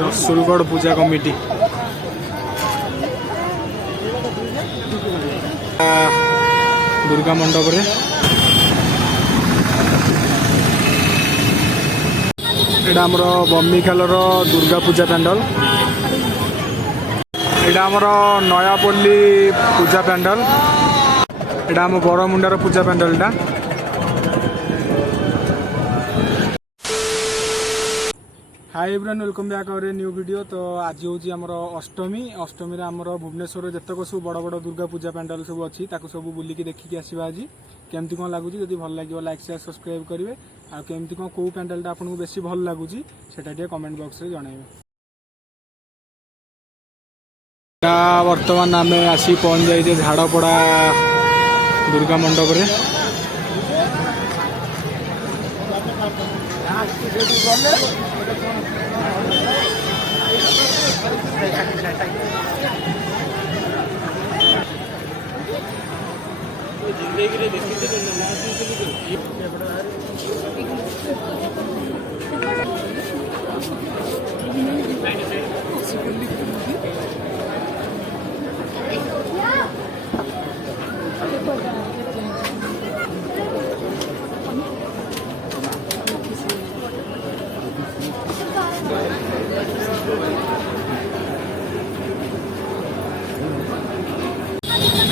रसुलगढ़ पूजा committee Durga मंडप रे एटा हमर बम्बीखाल दुर्गा पूजा पैंडल एटा हमर नयापल्ली पूजा पैंडल एटा हम बड़मुंडार पूजा पैंडल एटा hi everyone welcome back our new video. तो आज हूँ आमर अष्टमी अष्टमी आमर भुवनेश्वर जितक सब बड़ बड़ दुर्गा पूजा पैंडल सब अच्छी सब बुलिकी देखिकी आसवा आज केमती कौन लगुच जब भल लगे लाइक शेयर सब्सक्राइब करेंगे आ केमती कौन कौ पैंडलटा आपको बेसी भल लगुच से कमेंट बॉक्स रे जनइबे। वर्तमान आम आसी पहुँच जाइए झाड़पड़ा दुर्गा मंडप रे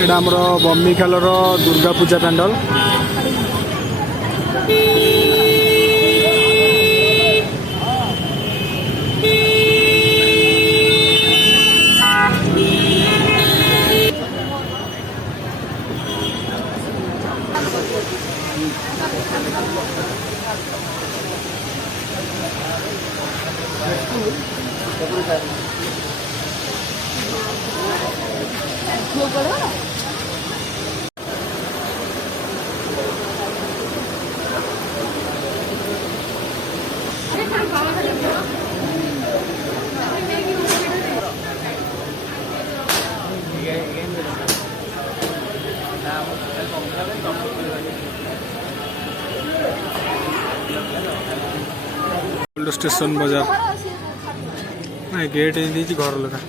एटा हमर बम्बीखाल दुर्गा पूजा पैंडल स्टेशन बाजार ना गेट घर लगा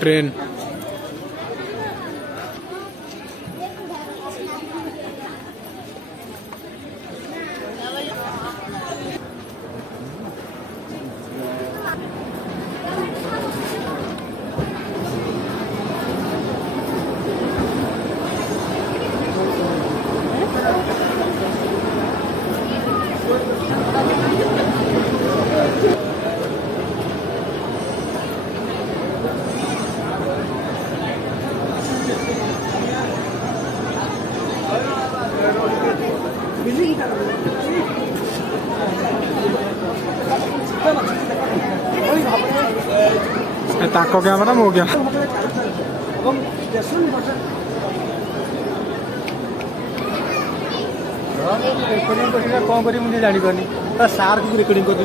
ट्रेन ताको कैमरा मो क्या रेकर्डिंग कर कौन करी मुझे जानी पानी सार को रेकर्डिंग कर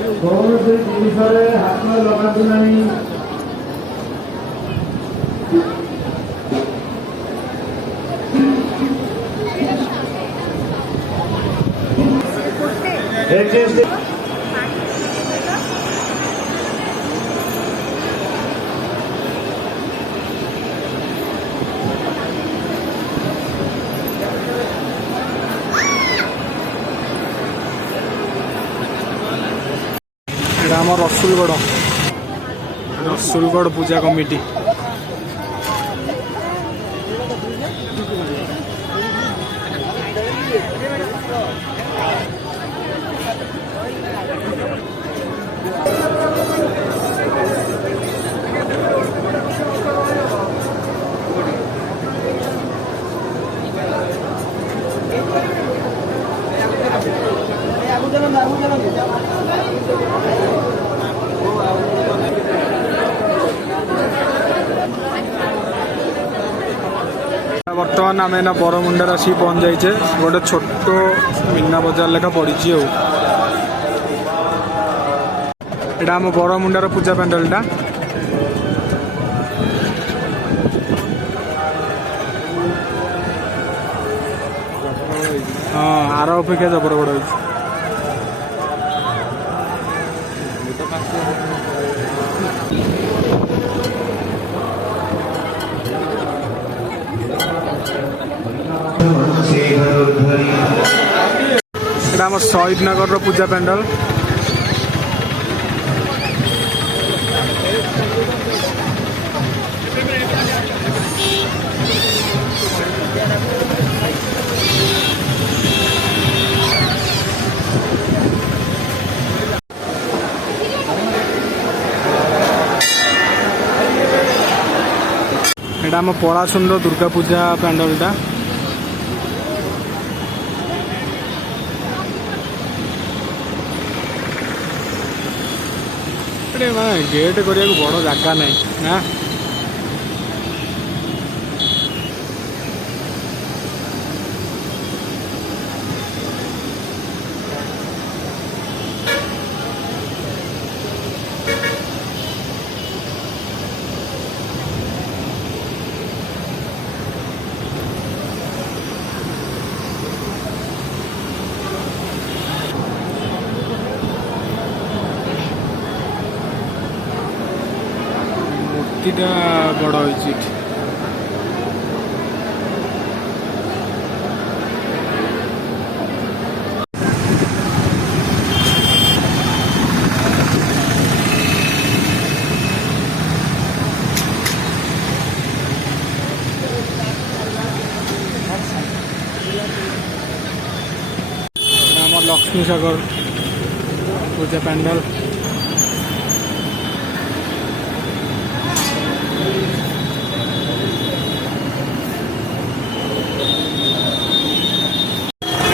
रसुलगढ़ पूजा कमिटी बर्तमान आम ना बरमुंडार आसी पहुँच जाइए गोटे छोट मीना बजार लेखा पड़ी। এটা आम बरमुंडार पूजा पेंडलटा हाँ आर अपेक्षा जबर बड़ हो आम शहीद नगर पूजा पेंडल এটা आम पड़ाशुन दुर्गा पूजा पेंडलटा गेट करिया बड़ जगह ना ना मूर्तिटा बड़ होइछि आम लक्ष्मी सागर पूजा पेंडल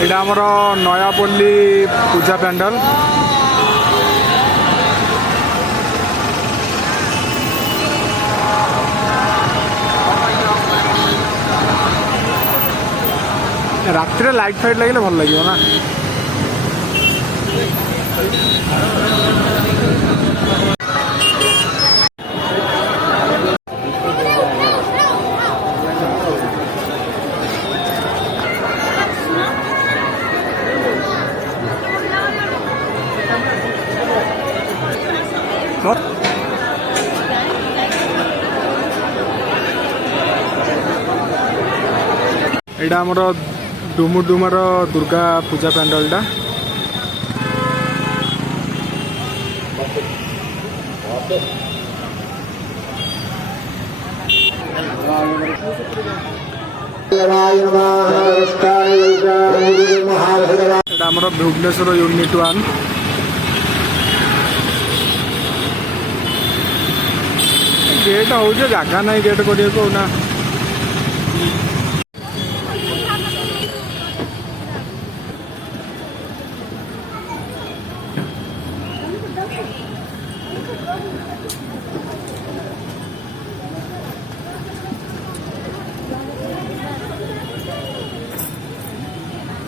এটা आमर नयापल्ली पूजा पेंडल रात लाइट फाइट लगे भल लगे ना एटा आमर डुमुडुमार दुर्गा पूजा पेंडलटा एटा आमर भुवनेश्वर यूनिट 1 गेट हो जगह ना गेट करिया ना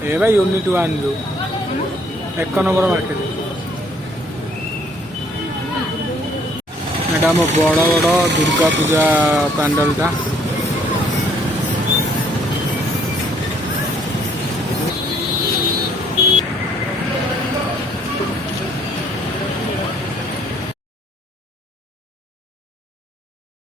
ए भाई यूनिट 1 जो 1 नंबर मार्केट एटा बड़ बड़ दुर्गा पूजा पेंडलटा